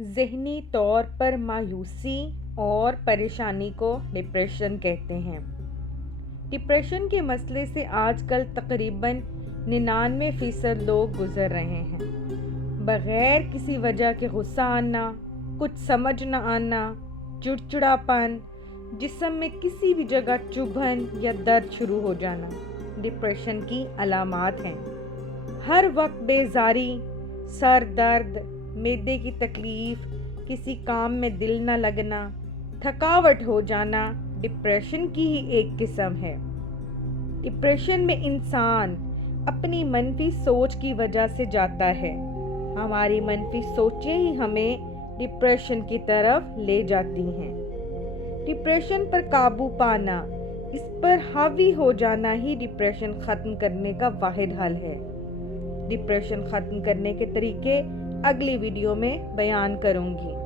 ذہنی طور پر مایوسی اور پریشانی کو ڈپریشن کہتے ہیں۔ ڈپریشن کے مسئلے سے آج کل تقریباً 99% لوگ گزر رہے ہیں۔ بغیر کسی وجہ کے غصہ آنا، کچھ سمجھ نہ آنا، چڑچڑاپن، جسم میں کسی بھی جگہ چبھن یا درد شروع ہو جانا ڈپریشن کی علامات ہیں۔ ہر وقت بیزاری، سر درد، معدے کی تکلیف، کسی کام میں دل نہ لگنا، تھکاوٹ ہو جانا ڈپریشن کی ہی ایک قسم ہے۔ ڈپریشن میں انسان اپنی منفی سوچ کی وجہ سے جاتا ہے۔ ہماری منفی سوچیں ہی ہمیں ڈپریشن کی طرف لے جاتی ہیں۔ ڈپریشن پر قابو پانا، اس پر حاوی ہو جانا ہی ڈپریشن ختم کرنے کا واحد حل ہے۔ ڈپریشن ختم کرنے کے طریقے اگلی ویڈیو میں بیان کروں گی۔